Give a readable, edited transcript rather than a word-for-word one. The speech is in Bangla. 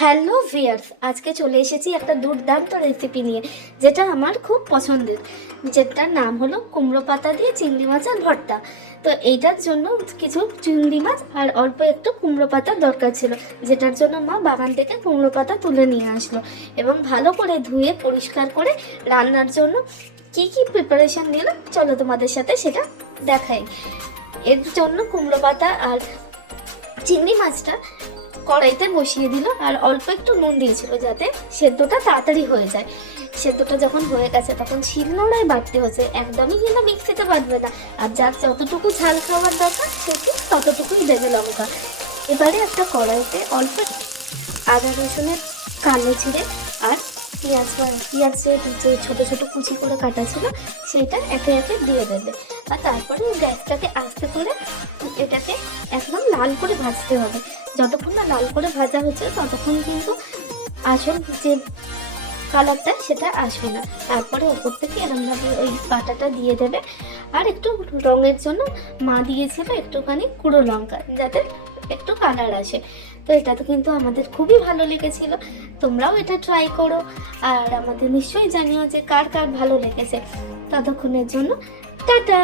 হ্যালো ভিয়ার্স, আজকে চলে এসেছি একটা দুর্দান্ত রেসিপি নিয়ে, যেটা আমার খুব পছন্দের, যেটার নাম হলো কুমড়ো পাতা দিয়ে চিংড়ি মাছের ভর্তা। তো এইটার জন্য কিছু চিংড়ি মাছ আর অল্প একটু কুমড়ো পাতার দরকার ছিল, যেটার জন্য মা বাগান থেকে কুমড়ো পাতা তুলে নিয়ে আসলো এবং ভালো করে ধুয়ে পরিষ্কার করে রান্নার জন্য কি কি প্রিপারেশন নিল চলো তোমাদের সাথে সেটা দেখাই। এর জন্য কুমড়ো পাতা আর চিংড়ি মাছটা কড়াইতে বসিয়ে দিল আর অল্প একটু নুন দিয়েছিল যাতে সেদ্ধটা তাড়াতাড়ি হয়ে যায়। সেদ্ধটা যখন হয়ে গেছে তখন শিলনোড়ায় বাটতে হচ্ছে, একদমই কিন্তু মিক্সিতে বাটবে না। আর যার যতটুকু ঝাল খাওয়ার দরকার সে ঠিক ততটুকুই দেবে লঙ্কা। এবারে একটা কড়াইতে অল্প আদা রসুনের কালো জিরে আর পেঁয়াজের যে ছোটো ছোটো কুচি করে কাটা ছিল সেইটা একে একে দিয়ে দেবে। আর তারপরে গ্যাসটাকে আস্তে করে এটাকে একদম লাল করে ভাজতে হবে। যতক্ষণ না লাল করে ভাজা হচ্ছে ততক্ষণ কিন্তু আসল যে কালারটা সেটা আসবে না। তারপরে ওপর থেকে এরকমভাবে ওই বাটাটা দিয়ে দেবে। আর একটু রঙের জন্য মা দিয়েছিল একটুখানি গুঁড়ো লঙ্কা, যাতে একটু কালার আসে। তো এটা তো কিন্তু আমাদের খুবই ভালো লেগেছিল, তোমরাও এটা ট্রাই করো আর আমাদের নিশ্চয়ই জানিও যে কার কার ভালো লেগেছে। ততক্ষণের জন্য টাটা।